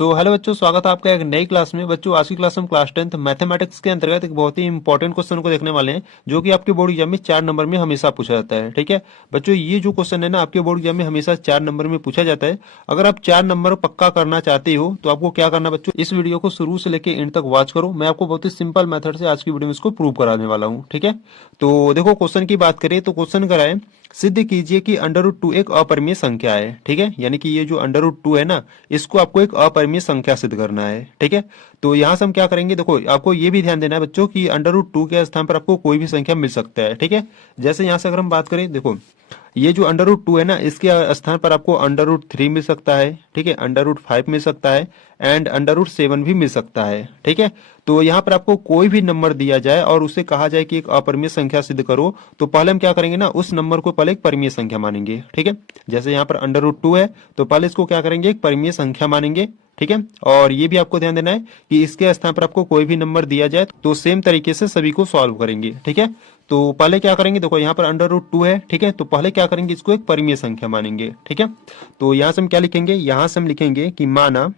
Hello बच्चों, स्वागत है आपका एक नई क्लास में। बच्चों, आज की क्लास हम क्लास 10th मैथमेटिक्स के अंतर्गत एक बहुत ही इंपॉर्टेंट क्वेश्चन को देखने वाले हैं, जो कि आपके बोर्ड एग्जाम में 4 नंबर में हमेशा पूछा जाता है। ठीक है बच्चों, ये जो क्वेश्चन है ना, आपके बोर्ड एग्जाम में हमेशा 4 नंबर में पूछा जाता है। अगर आप 4 नंबर पक्का करना चाहते हो तो आपको क्या करना बच्चों, इस वीडियो को शुरू से लेकर एंड तक वॉच करो। मैं आपको बहुत ही सिंपल मेथड से आज की वीडियो में इसको प्रूव कराने वाला हूँ। ठीक है, तो देखो क्वेश्चन की बात करें तो क्वेश्चन कराए, सिद्ध कीजिए कि √2 एक अपरिमेय संख्या है। ठीक है, यानी कि ये जो √2 है ना, इसको आपको एक अपरिमेय संख्या सिद्ध करना है। ठीक है, तो यहाँ से हम क्या करेंगे, देखो आपको ये भी ध्यान देना है बच्चों कि √2 के स्थान पर आपको कोई भी संख्या मिल सकता है। ठीक है, जैसे यहाँ से अगर हम बात करें, देखो ये जो √2 है ना, इसके स्थान पर आपको √3 मिल सकता है। ठीक है, √5 मिल सकता है एंड √7 भी मिल सकता है। ठीक है, तो यहाँ पर आपको कोई भी नंबर दिया जाए और उसे कहा जाए कि एक अपरिमेय संख्या सिद्ध करो, तो पहले हम क्या करेंगे ना, उस नंबर को पहले एक परिमेय संख्या मानेंगे। ठीक है, जैसे यहाँ पर √2 है तो पहले इसको क्या करेंगे, एक परिमेय संख्या मानेंगे। ठीक है, और ये भी आपको ध्यान देना है कि इसके स्थान पर आपको कोई भी नंबर दिया जाए तो सेम तरीके से सभी को सॉल्व करेंगे। ठीक है, तो पहले क्या करेंगे, देखो यहाँ पर √2 है। ठीक है, तो पहले क्या करेंगे, इसको एक परिमेय संख्या मानेंगे। ठीक है, तो यहाँ से हम क्या लिखेंगे, यहाँ से हम लिखेंगे कि माना,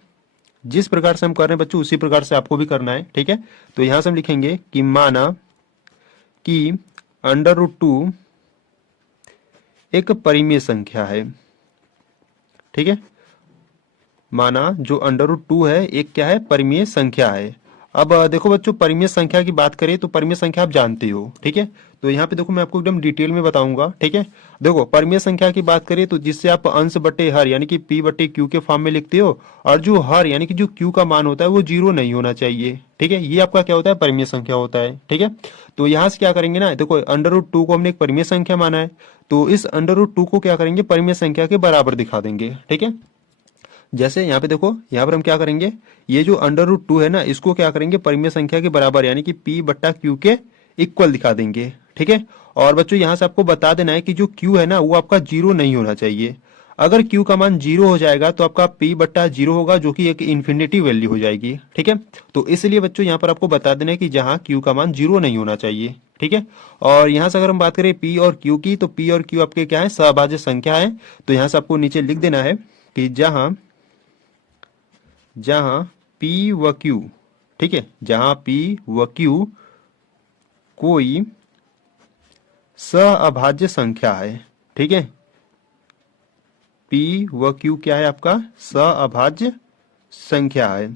जिस प्रकार से हम कर रहे हैं बच्चों उसी प्रकार से आपको भी करना है। ठीक है, तो यहाँ से हम लिखेंगे कि माना कि √2 एक परिमेय संख्या है। ठीक है, माना जो √2 है एक क्या है, परिमेय संख्या है। अब देखो बच्चों, परिमेय संख्या की बात करें तो परिमेय संख्या आप जानते हो। ठीक है, तो यहाँ पे देखो मैं आपको एकदम डिटेल में बताऊंगा। ठीक है, देखो परिमेय संख्या की बात करें तो जिससे आप अंश बटे हर यानी कि p/q के फॉर्म में लिखते हो, और जो हर यानी कि जो q का मान होता है वो 0 नहीं होना चाहिए। ठीक है, ये आपका क्या होता है, परिमेय संख्या होता है। ठीक है, तो यहाँ से क्या करेंगे ना, देखो √2 को हमने एक परिमेय संख्या माना है, तो इस √2 को क्या करेंगे, परिमेय संख्या के बराबर दिखा देंगे। ठीक है, जैसे यहाँ पे देखो, यहाँ पर हम क्या करेंगे, ये जो √2 है ना, इसको क्या करेंगे, परिमेय संख्या के बराबर यानी कि p/q के इक्वल दिखा देंगे। ठीक है, और बच्चों यहाँ से आपको बता देना है कि जो q है ना वो आपका 0 नहीं होना चाहिए। अगर q का मान 0 हो जाएगा तो आपका p/0 होगा, जो कि एक इन्फिनिटी वैल्यू हो जाएगी। ठीक है, तो इसलिए बच्चों यहाँ पर आपको बता देना है कि जहाँ q का मान 0 नहीं होना चाहिए। ठीक है, और यहाँ से अगर हम बात करें p और q की, तो p और q आपके क्या है, सहभाज्य संख्या है। तो यहाँ से आपको नीचे लिख देना है कि जहाँ p व q, ठीक है, जहां p व q कोई सहअभाज्य संख्या है। ठीक है, p व q क्या है, आपका सहअभाज्य संख्या है।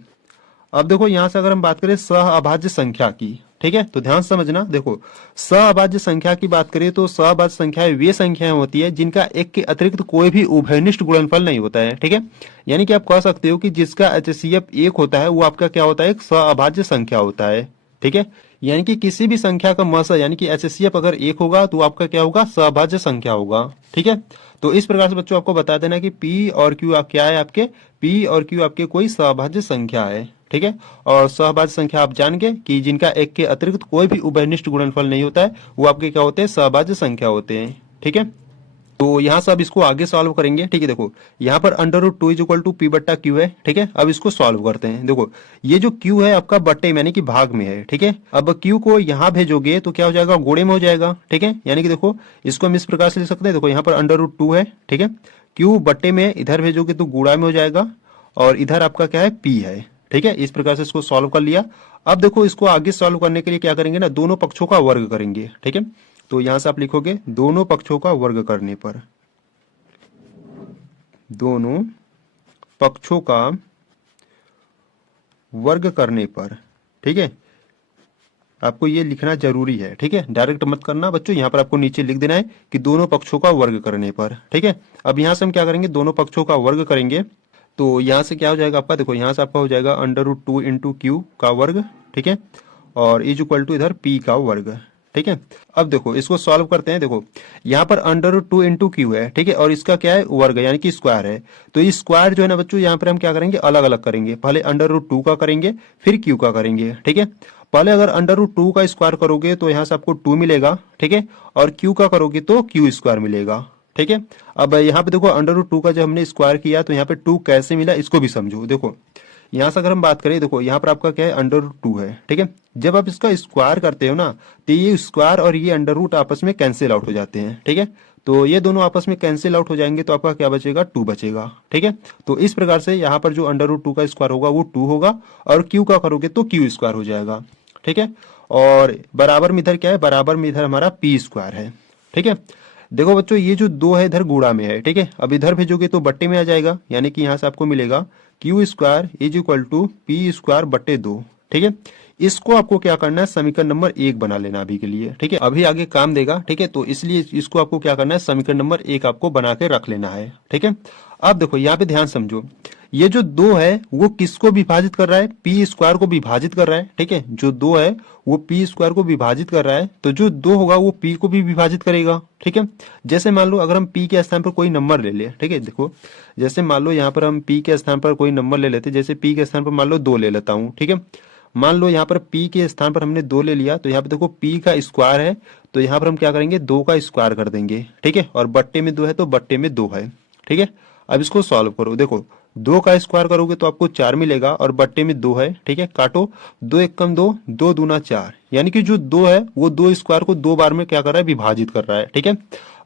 अब देखो यहां से अगर हम बात करें सहअभाज्य संख्या की, ठीक है, तो ध्यान समझना। देखो सहअभाज्य संख्या की बात करें तो सहअभाज्य संख्याएं वे संख्याएं होती है जिनका एक के अतिरिक्त कोई भी उभयनिष्ठ गुणनफल नहीं होता है। ठीक है, यानी कि आप कह सकते हो कि जिसका HCF 1 होता है वो आपका क्या होता है, एक सहअभाज्य संख्या होता है। ठीक है, यानी कि किसी भी संख्या का मस यानी कि HCF अगर 1 होगा तो आपका क्या होगा, सहअभाज्य संख्या होगा। ठीक है, तो इस प्रकार से बच्चों आपको बता देना कि P और Q आप क्या है, आपके P और Q आपके कोई सहअभाज्य संख्या है। ठीक है, और सहभाज्य संख्या आप जान गए कि जिनका एक के अतिरिक्त कोई भी उभयनिष्ठ गुणनफल नहीं होता है वो आपके क्या होते हैं, सहभाज्य संख्या होते हैं। ठीक है, तो यहाँ से अब इसको आगे सॉल्व करेंगे। ठीक है, देखो यहाँ पर √2 = p/q है। ठीक है, अब इसको सॉल्व करते हैं। देखो ये जो q है आपका बट्टे यानी कि भाग में है। ठीक है, अब q को यहाँ भेजोगे तो क्या हो जाएगा, गुणे में हो जाएगा। ठीक है, यानी कि देखो इसको हम इस प्रकार से लिख सकते हैं, देखो यहाँ पर √2 है। ठीक है, q बट्टे में इधर भेजोगे तो गुणा में हो जाएगा, और इधर आपका क्या है, p है। ठीक है, इस प्रकार से इसको सॉल्व कर लिया। अब देखो इसको आगे सॉल्व करने के लिए क्या करेंगे ना, दोनों पक्षों का वर्ग करेंगे। ठीक है, तो यहां से आप लिखोगे दोनों पक्षों का वर्ग करने पर, दोनों पक्षों का वर्ग करने पर। ठीक है, आपको ये लिखना जरूरी है। ठीक है, डायरेक्ट मत करना बच्चों, यहाँ पर आपको नीचे लिख देना है कि दोनों पक्षों का वर्ग करने पर। ठीक है, अब यहाँ से हम क्या करेंगे, दोनों पक्षों का वर्ग करेंगे। तो यहाँ से क्या हो जाएगा आपका, देखो यहाँ से आपका हो जाएगा √2 × q का वर्ग। ठीक है, और = इधर p का वर्ग। ठीक है, अब देखो इसको सॉल्व करते हैं। देखो यहाँ पर √2 × q है। ठीक है, और इसका क्या है, वर्ग यानी कि स्क्वायर है। तो ये स्क्वायर जो है ना बच्चों, यहाँ पर हम क्या करेंगे, अलग अलग करेंगे। पहले √2 का करेंगे फिर q का करेंगे। ठीक है, पहले अगर √2 का स्क्वायर करोगे तो यहाँ से आपको 2 मिलेगा। ठीक है, और q का करोगे तो q² मिलेगा। ठीक है, अब यहाँ पे देखो √2 का जब हमने स्क्वायर किया तो यहाँ पे 2 कैसे मिला इसको भी समझो। देखो यहाँ से अगर हम बात करें, देखो यहाँ पर आपका क्या है, √2 है। ठीक है, जब आप इसका स्क्वायर करते हो ना तो ये स्क्वायर और ये अंडर रूट आपस में कैंसिल आउट हो जाते हैं। ठीक है, तो ये दोनों आपस में कैंसिल आउट हो जाएंगे, तो आपका क्या बचेगा, 2 बचेगा। ठीक है, तो इस प्रकार से यहाँ पर जो अंडर रूट 2 का स्क्वायर होगा वो 2 होगा, और क्यू का करोगे तो क्यू स्क्वायर हो जाएगा। ठीक है, और बराबर में इधर क्या है, बराबर में इधर हमारा पी स्क्वायर है। ठीक है, देखो बच्चों ये जो 2 है इधर गुणा में है। ठीक है, अब इधर भेजोगे तो बट्टे में आ जाएगा, यानी कि यहाँ से आपको मिलेगा Q square is equal to P square बट्टे 2। ठीक है, इसको आपको क्या करना है, समीकरण नंबर 1 बना लेना अभी के लिए। ठीक है, अभी आगे काम देगा। ठीक है, तो इसलिए इसको आपको क्या करना है, समीकरण नंबर 1 आपको बना के रख लेना है। ठीक है, अब देखो यहाँ पे ध्यान समझो, ये जो 2 है वो किसको विभाजित कर रहा है, पी स्क्वायर को विभाजित कर रहा है। ठीक है, जो 2 है वो पी स्क्वायर को विभाजित कर रहा है, तो जो 2 होगा वो पी को भी विभाजित करेगा। ठीक है, जैसे मान लो अगर हम पी के स्थान पर कोई नंबर ले ले। ठीक है, देखो जैसे मान लो यहाँ पर हम पी के स्थान पर कोई नंबर ले लेते, जैसे पी के स्थान पर मान लो 2 ले लेता हूँ। ठीक है, मान लो यहाँ पर p के स्थान पर हमने 2 ले लिया, तो यहाँ पे देखो p का स्क्वायर है, तो यहाँ पर हम क्या करेंगे, 2 का स्क्वायर कर देंगे। ठीक है, और बट्टे में 2 है तो बट्टे में 2 है। ठीक है, अब इसको सॉल्व करो, देखो 2 का स्क्वायर करोगे तो आपको 4 मिलेगा, और बट्टे में 2 है। ठीक है, काटो, 2 एक कम 2, 2 दूना 4, यानी कि जो 2 है वो 2 स्क्वायर को 2 बार में क्या कर रहा है, विभाजित कर रहा है। ठीक है,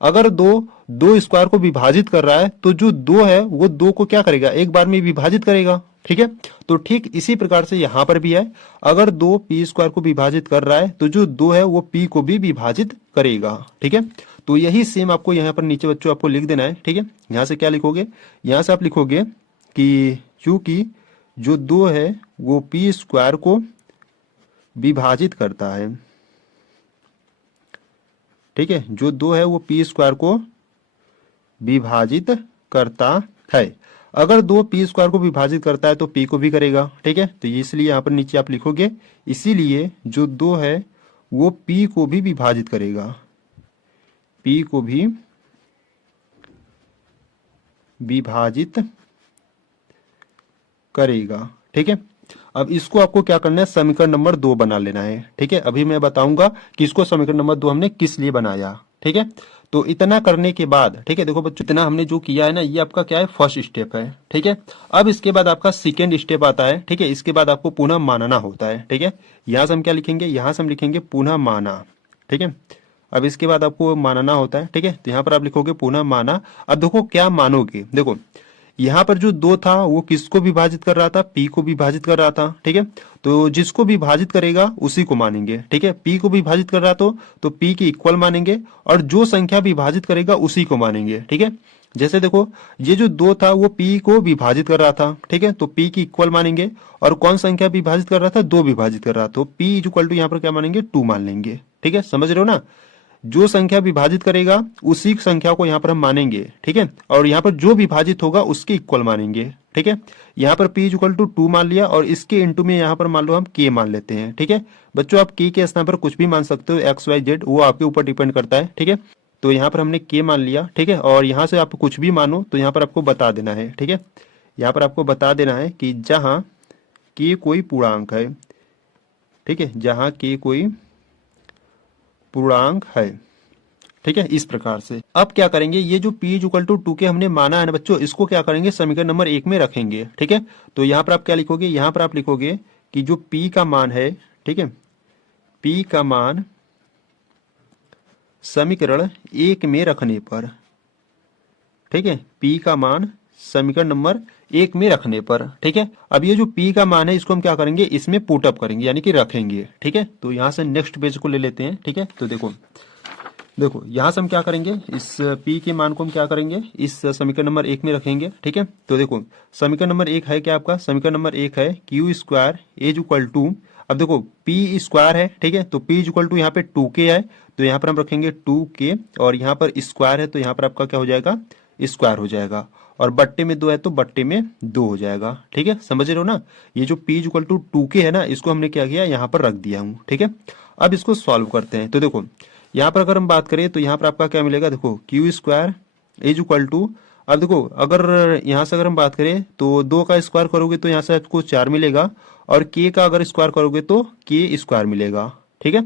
अगर 2 स्क्वायर को विभाजित कर रहा है तो जो 2 है वो 2 को क्या करेगा, एक बार में विभाजित करेगा। ठीक है, तो ठीक इसी प्रकार से यहां पर भी है, अगर 2 पी स्क्वायर को विभाजित कर रहा है तो जो 2 है वो पी को भी विभाजित करेगा। ठीक है, तो यही सेम आपको यहाँ पर नीचे बच्चों आपको लिख देना है। ठीक है, यहाँ से क्या लिखोगे, यहाँ से आप लिखोगे कि चूंकि जो 2 है वो पी स्क्वायर को विभाजित करता है। ठीक है, जो 2 है वो पी स्क्वायर को विभाजित करता है। अगर 2 पी स्क्वायर को विभाजित करता है तो पी को भी करेगा। ठीक है, तो इसलिए यहाँ पर नीचे आप लिखोगे, इसीलिए जो 2 है वो पी को भी विभाजित करेगा, पी को भी विभाजित करेगा। ठीक है, अब इसको आपको क्या करना है, समीकरण नंबर 2 बना लेना है। ठीक है, अभी मैं बताऊंगा कि इसको समीकरण नंबर 2 हमने किस लिए बनाया। ठीक है, तो इतना करने के बाद, ठीक है, देखो बच्चों इतना हमने जो किया है ना, ये आपका क्या है, फर्स्ट स्टेप है। ठीक है, अब इसके बाद आपका सेकेंड स्टेप आता है। ठीक है, इसके बाद आपको पुनः मानना होता है। ठीक है, यहाँ से हम क्या लिखेंगे, यहाँ से हम लिखेंगे पुनः माना। ठीक है, अब इसके बाद आपको मानना होता है। ठीक है, तो यहाँ पर आप लिखोगे पुनः माना। अब देखो क्या मानोगे, देखो यहाँ पर जो 2 था वो किसको विभाजित कर रहा था, पी को विभाजित कर रहा था। ठीक है, तो जिसको विभाजित करेगा उसी को मानेंगे। ठीक है, पी को विभाजित कर रहा तो पी के इक्वल मानेंगे, और जो संख्या विभाजित करेगा उसी को मानेंगे। ठीक है, जैसे देखो ये जो 2 था वो पी को विभाजित कर रहा था। ठीक है, तो पी की इक्वल मानेंगे, और कौन संख्या विभाजित कर रहा था, 2 विभाजित कर रहा था, तो पी इज इक्वल टू यहाँ पर क्या मानेंगे, 2 मान लेंगे। ठीक है, समझ रहे हो ना, जो संख्या विभाजित करेगा उसी संख्या को यहाँ पर हम मानेंगे। ठीक है, और यहाँ पर जो विभाजित होगा उसके इक्वल मानेंगे। ठीक है, यहाँ पर p इक्वल टू 2 मान लिया, और इसके इंटू में यहाँ पर मान लो हम k मान लेते हैं। ठीक है बच्चों, आप k के स्थान पर कुछ भी मान सकते हो, x y z, वो आपके ऊपर डिपेंड करता है। ठीक है, तो यहाँ पर हमने k मान लिया। ठीक है, और यहाँ से आप कुछ भी मानो तो यहाँ पर आपको बता देना है। ठीक है, यहाँ पर आपको बता देना है कि जहाँ k कोई पूर्णांक है। ठीक है, जहाँ k कोई पूर्णांक है। ठीक है, इस प्रकार से अब क्या करेंगे, ये जो p इक्वल टू 2 के हमने माना है ना बच्चों, इसको क्या करेंगे, समीकरण नंबर 1 में रखेंगे। ठीक है, तो यहाँ पर आप क्या लिखोगे, यहाँ पर आप लिखोगे कि जो p का मान है, ठीक है, p का मान समीकरण 1 में रखने पर, ठीक है, p का मान समीकरण नंबर 1 में रखने पर। ठीक है, अब ये जो p का मान है इसको हम क्या करेंगे, इसमें पुट अप करेंगे, यानी कि रखेंगे। ठीक है, तो यहाँ से नेक्स्ट पेज को ले लेते हैं। ठीक है, तो देखो यहाँ से हम क्या करेंगे, इस p के मान को हम क्या करेंगे, इस समीकरण नंबर 1 में रखेंगे। ठीक है, तो देखो समीकरण नंबर 1 है क्या आपका, समीकरण नंबर 1 है Q square is equal to, अब देखो p स्क्वायर है। ठीक है, तो p इज इक्वल टू यहाँ पे 2k है, तो यहाँ पर हम रखेंगे 2k, और यहाँ पर स्क्वायर है तो यहाँ पर आपका क्या हो जाएगा, स्क्वायर हो जाएगा, और बट्टे में 2 है तो बट्टे में 2 हो जाएगा। ठीक है, समझ रहे हो ना, ये जो p इक्वल टू 2k है ना, इसको हमने क्या किया, यहाँ पर रख दिया हूँ। ठीक है, अब इसको सॉल्व करते हैं। तो देखो यहाँ पर अगर हम बात करें तो यहाँ पर आपका क्या मिलेगा, देखो Q square is equal to, अब देखो अगर यहाँ से अगर हम बात करें तो 2 का स्क्वायर करोगे तो यहाँ से आपको 4 मिलेगा, और k का अगर स्क्वायर करोगे तो k स्क्वायर मिलेगा। ठीक है,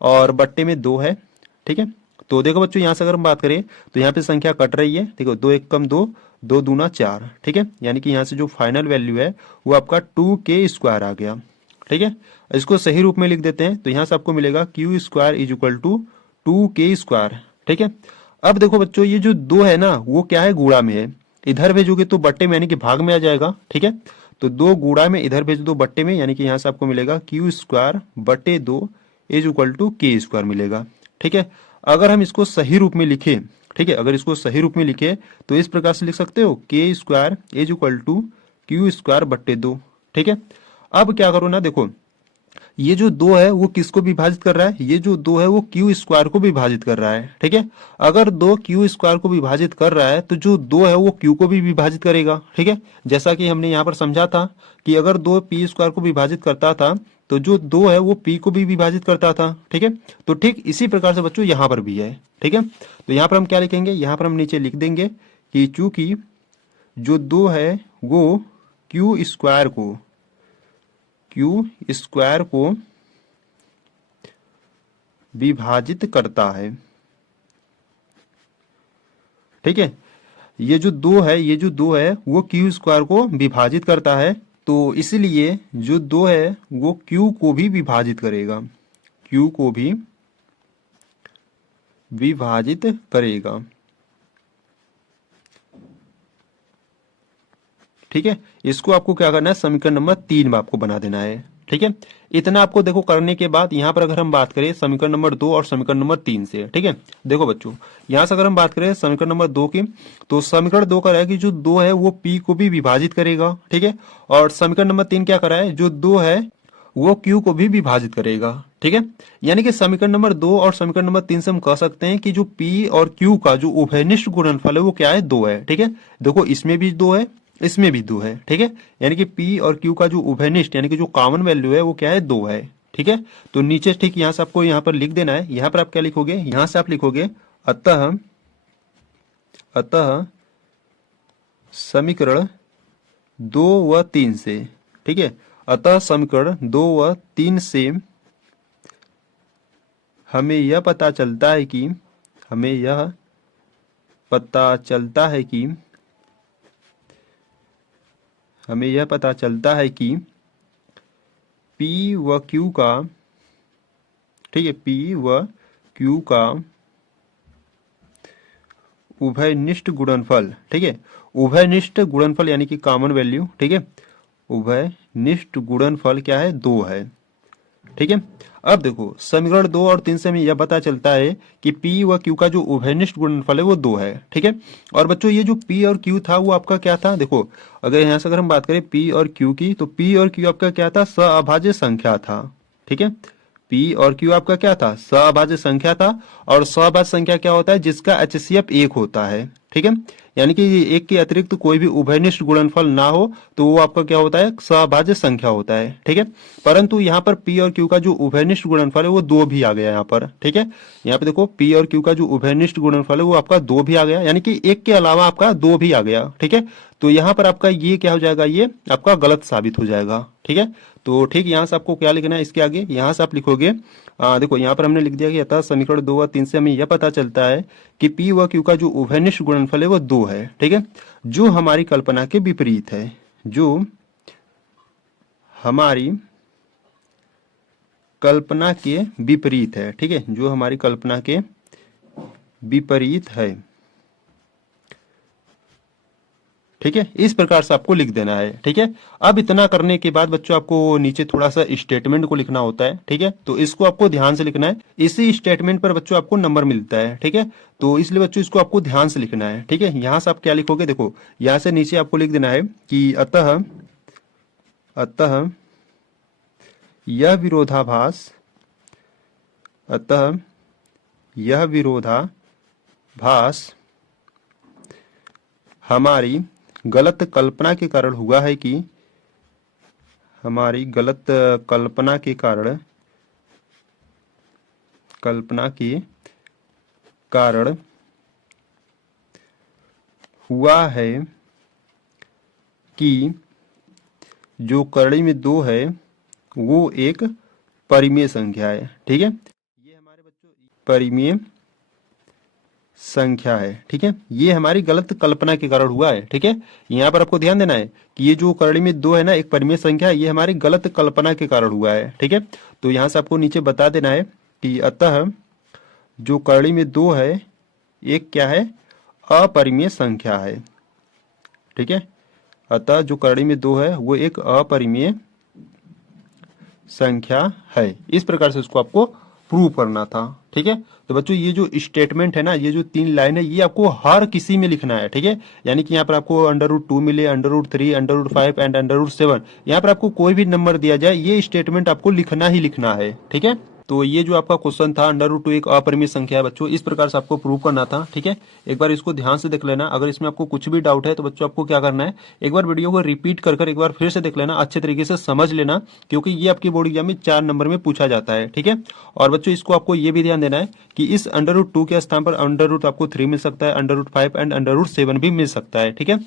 और बट्टे में 2 है। ठीक है, तो देखो बच्चों यहाँ से अगर हम बात करें तो यहाँ पे संख्या कट रही है, देखो 2 एक कम 2, 2 दूना 4। ठीक है, यानी कि यहाँ से जो फाइनल वैल्यू है वो आपका 2k स्क्वायर आ गया। ठीक है, इसको सही रूप में लिख देते हैं, तो यहाँ से आपको मिलेगा Q square is equal to 2k square. ठीक है, अब देखो बच्चों, ये जो 2 है ना वो क्या है, गुणा में है। इधर भेजोगे तो बट्टे में यानी कि भाग में आ जाएगा, ठीक है। तो 2 गुणा में, इधर भेज दो बट्टे में, यानी कि यहाँ से आपको मिलेगा क्यू स्क्वायर बटे 2 इज इक्वल टू के स्क्वायर मिलेगा, ठीक है। अगर हम इसको सही रूप में लिखे, ठीक है, अगर इसको सही रूप में लिखे तो इस प्रकार से लिख सकते हो, K square is equal to Q square बट्टे 2, ठीक है। अब क्या करो ना, देखो ये जो 2 है वो किसको विभाजित कर रहा है, ये जो 2 है वो क्यू स्क्वायर को विभाजित कर रहा है, ठीक है। अगर 2 क्यू स्क्वायर को विभाजित कर रहा है तो जो 2 है वो क्यू को भी विभाजित करेगा, ठीक है। जैसा कि हमने यहाँ पर समझा था कि अगर 2 पी स्क्वायर को विभाजित करता था तो जो 2 है वो पी को भी विभाजित करता था, ठीक है। तो ठीक इसी प्रकार से बच्चों यहाँ पर भी है, ठीक है। तो यहाँ पर हम क्या लिखेंगे, यहाँ पर हम नीचे लिख देंगे कि चूंकि जो 2 है वो क्यू स्क्वायर को विभाजित करता है, ठीक है। ये जो दो है वो क्यू स्क्वायर को विभाजित करता है, तो इसलिए जो 2 है वो क्यू को भी विभाजित करेगा, क्यू को भी विभाजित करेगा, ठीक है। इसको आपको क्या करना है, समीकरण नंबर 3 में आपको बना देना है, ठीक है। इतना आपको देखो करने के बाद यहाँ पर अगर हम बात करें समीकरण नंबर 2 और समीकरण नंबर 3 से, ठीक है। देखो बच्चों, यहाँ से अगर हम बात करें समीकरण नंबर 2 की, तो समीकरण 2 का है कि जो 2 है वो पी को भी विभाजित करेगा, ठीक है। और समीकरण नंबर 3 क्या करा है, जो 2 है वो क्यू को भी विभाजित करेगा, ठीक है। यानी कि समीकरण नंबर 2 और समीकरण नंबर 3 से हम कह सकते हैं कि जो पी और क्यू का जो उभयनिष्ठ गुणनफल है वो क्या है, 2 है, ठीक है। देखो इसमें भी 2 है, इसमें भी 2 है, ठीक है। यानी कि P और Q का जो उभयनिष्ठ यानी कि जो कॉमन वैल्यू है वो क्या है, 2 है, ठीक है। तो नीचे ठीक यहाँ से आपको यहाँ पर लिख देना है। यहाँ पर आप क्या लिखोगे, यहाँ से आप लिखोगे अतः अतः समीकरण 2 व 3 से, ठीक है। अतः समीकरण 2 व 3 से हमें यह पता चलता है कि हमें यह पता चलता है कि हमें यह पता चलता है कि P व Q का, ठीक है, P व Q का उभयनिष्ठ गुणनफल, ठीक है, उभयनिष्ठ गुणनफल यानी कि कॉमन वैल्यू, ठीक है, उभयनिष्ठ गुणनफल क्या है, 2 है, ठीक है। अब देखो समीकरण 2 और 3 से हमें यह पता चलता है कि P व Q का जो उभयनिष्ठ गुणनफल है वो 2 है, ठीक है। और बच्चों ये जो P और Q था वो आपका क्या था, देखो अगर यहाँ से अगर हम बात करें P और Q की, तो P और Q आपका क्या था, सअभाज्य संख्या था, ठीक है। P और Q आपका क्या था, सअभाज्य संख्या था। और सअभाज्य संख्या क्या होता है, जिसका HCF 1 होता है, ठीक है। यानी कि एक के अतिरिक्त कोई भी उभयनिष्ठ गुणनफल ना हो तो वो आपका क्या होता है, सअभाज्य संख्या होता है, ठीक है। परंतु यहाँ पर P और Q का जो उभयनिष्ठ गुणनफल है वो 2 भी आ गया यहाँ पर, ठीक है। यहाँ पे देखो P और Q का जो उभयनिष्ठ गुणनफल है वो आपका 2 भी आ गया, यानी कि एक के अलावा आपका 2 भी आ गया, ठीक है। तो यहाँ पर आपका ये क्या हो जाएगा, ये आपका गलत साबित हो जाएगा, ठीक है। तो ठीक यहाँ से आपको क्या लिखना है, इसके आगे यहाँ से आप लिखोगे, देखो यहाँ पर हमने लिख दिया कि अतः समीकरण 2 व 3 से हमें यह पता चलता है कि P व Q का जो उभयनिष्ठ गुणनफल है वो 2 है, ठीक है, जो हमारी कल्पना के विपरीत है, जो हमारी कल्पना के विपरीत है, ठीक है, जो हमारी कल्पना के विपरीत है, ठीक है। इस प्रकार से आपको लिख देना है, ठीक है। अब इतना करने के बाद बच्चों आपको नीचे थोड़ा सा स्टेटमेंट को लिखना होता है, ठीक है। तो इसको आपको ध्यान से लिखना है, इसी स्टेटमेंट पर बच्चों आपको नंबर मिलता है, ठीक है। तो इसलिए बच्चों इसको आपको ध्यान से लिखना है, ठीक है। यहाँ से आप क्या लिखोगे, देखो यहाँ से नीचे आपको लिख देना है कि अतः अतः यह विरोधाभास अतः यह विरोधाभास हमारी गलत कल्पना के कारण हुआ है कि हमारी गलत कल्पना के कारण हुआ है कि जो करड़ी में 2 है वो एक परिमेय संख्या है, ठीक है। ये हमारे बच्चों परिमेय संख्या है, ठीक है। ये हमारी गलत कल्पना के कारण हुआ है, ठीक है। यहाँ पर आपको ध्यान देना है कि ये जो करड़ी में 2 है ना, एक परिमेय संख्या है, ये हमारी गलत कल्पना के कारण हुआ है, ठीक है। तो यहाँ से आपको नीचे बता देना है कि अतः जो करड़ी में 2 है एक क्या है, अपरिमेय संख्या है। ठीक है, अतः जो करड़ी में 2 है वो एक अपरिमेय संख्या है। इस प्रकार से उसको आपको प्रूव करना था। ठीक है, तो बच्चों ये जो स्टेटमेंट है ना, ये जो 3 लाइन है, ये आपको हर किसी में लिखना है। ठीक है, यानी कि यहाँ पर आपको √2 मिले, √3, √5 एंड √7, यहाँ पर आपको कोई भी नंबर दिया जाए, ये स्टेटमेंट आपको लिखना ही लिखना है। ठीक है, तो ये जो आपका क्वेश्चन था, √2 एक अपरिमेय संख्या है बच्चों, इस प्रकार से आपको प्रूव करना था। ठीक है, एक बार इसको ध्यान से देख लेना। अगर इसमें आपको कुछ भी डाउट है तो बच्चों आपको क्या करना है, एक बार वीडियो को रिपीट कर एक बार फिर से देख लेना, अच्छे तरीके से समझ लेना, क्योंकि ये आपकी बोर्ड एग्जाम में 4 नंबर में पूछा जाता है। ठीक है, और बच्चों इसको आपको ये भी ध्यान देना है कि इस √2 के स्थान पर √ आपको 3 मिल सकता है, √5 एंड √7 भी मिल सकता है। ठीक है,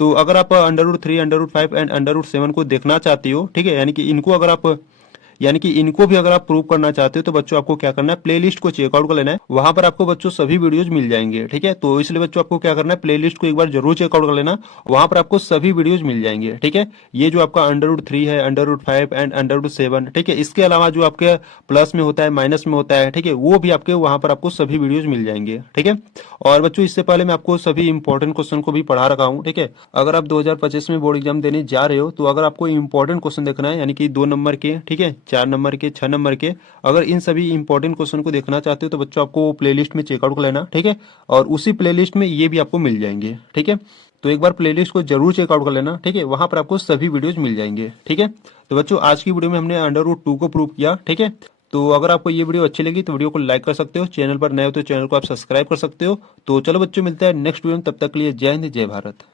तो अगर आप √3, √5 एंड √7 को देखना चाहते हो, ठीक है, यानी कि इनको भी अगर आप प्रूव करना चाहते हो, तो बच्चों आपको क्या करना है, प्लेलिस्ट को चेकआउट कर लेना है। वहां पर आपको बच्चों सभी वीडियोज मिल जाएंगे। ठीक है, तो इसलिए बच्चों आपको क्या करना है, प्लेलिस्ट को एक बार जरूर चेकआउट कर लेना, वहां पर आपको सभी वीडियोज मिल जाएंगे। ठीक है, ये जो आपका √3 है, √5 एंड √7, ठीक है, इसके अलावा जो आपके प्लस में होता है, माइनस में होता है, ठीक है, वो भी आपके वहां पर आपको सभी वीडियोज मिल जाएंगे। ठीक है, और बच्चों इससे पहले मैं आपको सभी इंपॉर्टेंट क्वेश्चन को भी पढ़ा रखा हूँ। ठीक है, अगर आप 2025 में बोर्ड एग्जाम देने जा रहे हो, तो अगर आपको इंपॉर्टेंट क्वेश्चन देखना है, यानी कि 2 नंबर के, ठीक है, 4 नंबर के, 6 नंबर के, अगर इन सभी इंपॉर्टेंट क्वेश्चन को देखना चाहते हो, तो बच्चों आपको प्लेलिस्ट में चेकआउट कर लेना। ठीक है, और उसी प्लेलिस्ट में ये भी आपको मिल जाएंगे। ठीक है, तो एक बार प्लेलिस्ट को जरूर चेकआउट कर लेना। ठीक है, वहां पर आपको सभी वीडियोज मिल जाएंगे। ठीक है, तो बच्चों आज की वीडियो में हमने √2 को प्रूव किया। ठीक है, तो अगर आपको ये वीडियो अच्छी लगी तो वीडियो को लाइक कर सकते हो, चैनल पर नए हो तो चैनल को आप सब्सक्राइब कर सकते हो। तो चलो बच्चों, मिलते हैं नेक्स्ट वीडियो में, तब तक के लिए जय हिंद, जय भारत।